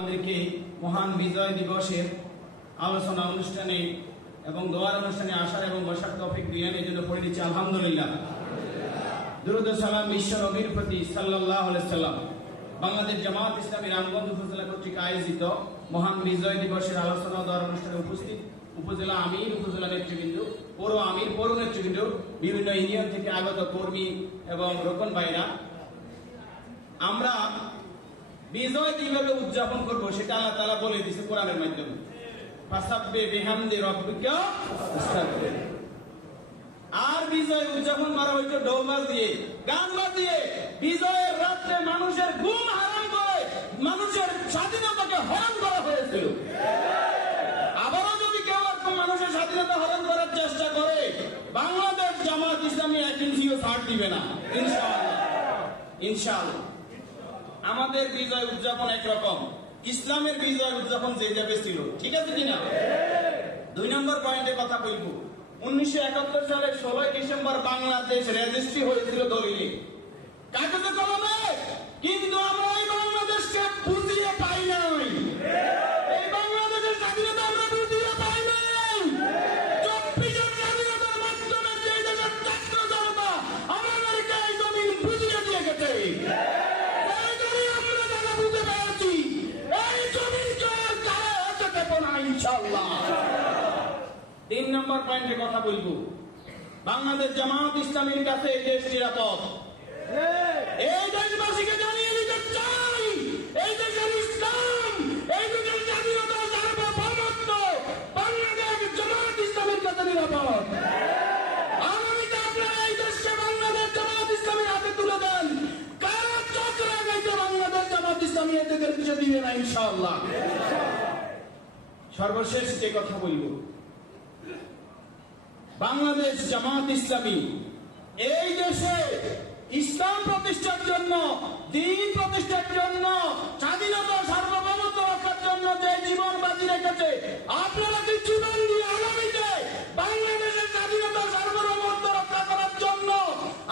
আমাদেরকে মহান বিজয় দিবসের আলোচনা অনুষ্ঠানে এবং দোয়ার অনুষ্ঠানে আসার এবং বসার তৌফিক দিলেন, এই জন্য পড়ে দিচ্ছি আলহামদুলিল্লাহ। দুরূদ ও সালাম বিশ্ব নবীর প্রতি সাল্লাল্লাহু আলাইহি সাল্লাম। বাংলাদেশ জামাত ইসলামী রামগঞ্জ উপজেলা কর্তৃক আয়োজিত মহান বিজয় দিবসের আলোচনা ও দোয়ার অনুষ্ঠানে উপস্থিত উপজেলা আমির, উপজেলা নেতৃবৃন্দ, পৌর আমির, পৌর নেতৃবৃন্দ, বিভিন্ন ইউনিয়ন থেকে আগত কর্মী এবং রোকন ভাইরা, আমরা বিজয় কিভাবে উদযাপন করব সেটা আল্লাহ তাআলা বলে দিয়েছে কোরআনের মাধ্যমে। ফাসাব্বিহ বিহামদি রাব্বিকা ওয়াস্তাগফির। আর বিজয় উদযাপন করা হয়েছে ঢোল বাজিয়ে, গান বাজিয়ে, বিজয়ের রাত্রে মানুষের ঘুম হারাম করে মানুষের স্বাধীনতাকে হরণ করা হয়েছিল। আবারও যদি কেউ এরকম মানুষের স্বাধীনতা হরণ করার চেষ্টা করে, বাংলাদেশ জামাত ইসলামী 1 ইঞ্চিও ছাড় দিবে না, ইনশাআল্লাহ। ইনশাআল্লাহ আমাদের বিজয় উদযাপন একরকম, ইসলামের বিজয় উদযাপন যে যাবে ছিল, ঠিক আছে কিনা? 2 নম্বর পয়েন্টে কথা বলব। 1971 সালের 16 ডিসেম্বর বাংলাদেশ রেজিস্ট্রি হয়েছিল দলিলে, কাগজে কলমে, কিন্তু আমরা এই বাংলাদেশকে বুঝিয়ে পাই নাই। এই বাংলাদেশের স্বাধীনতা আমরা বুঝিয়ে পাই নাই। 24 স্বাধীনতার মাধ্যমে যে দেশের ছাত্র জনতা আমাদেরকে এই জমিন বুঝিয়ে দিয়ে গেছে, ইনশাআল্লাহ। 3 নম্বর পয়েন্টে কথা বলবো। বাংলাদেশ জামাত ইসলামীর কাছে এই দেশ নিরাপদ। এই দেশবাসীকে জানিয়ে দিতে চাই, এই দেশের ইসলাম, এই দেশের স্বাধীনতা, সার্বভৌমত্ব বাংলাদেশ জামাত ইসলামীর কাছে নিরাপদ। আগামীতে আপনারা এই দেশকে বাংলাদেশ জামাত ইসলামীর হাতে তুলে দেন, কারা চক্র লাগাইতে বাংলাদেশ জামাত ইসলামী এদের কিছু দিবে না, ইনশাআল্লাহ। সর্বশেষ যে কথা বলব, বাংলাদেশ জামাত ইসলামী এই দেশে ইসলাম প্রতিষ্ঠার জন্য, দ্বীন প্রতিষ্ঠার জন্য, স্বাধীনতা সার্বভৌমত্ব রক্ষার জন্য যে জীবন বাজি রেখেছে, আপনারা কি জীবন দিয়ে আগামীতে বাংলাদেশের স্বাধীনতা সার্বভৌমত্ব রক্ষা করার জন্য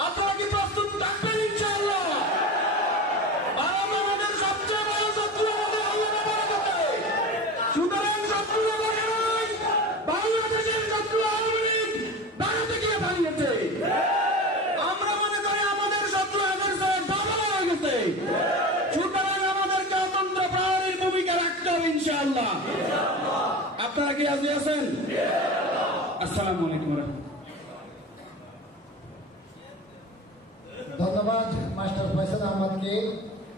আপনারা কি প্রস্তুত থাকবেন? ইনশাআল্লাহ। আমাদের সবচেয়ে বড় শত্রু আমাদের আল্লাহ রাব্বুল আলামিন। সুতরাং শত্রু নয়, বাংলাদেশের শত্রু আওয়ামী লীগ ভারতে গিয়ে ভাঙিয়েছে। আমরা মনে করি আমাদের শত্রু এদের চেয়ে বড় হয়ে গেছে। সুতরাং আমাদেরকে অতন্ত্র প্রহরীর ভূমিকা রাখতে হবে, ইনশাআল্লাহ। আপনারা কি রাজি আছেন? আসসালামু আলাইকুম ওয়া রাহমাতুল্লাহ। ধন্যবাদ মাস্টার ফয়সাল আহমদকে।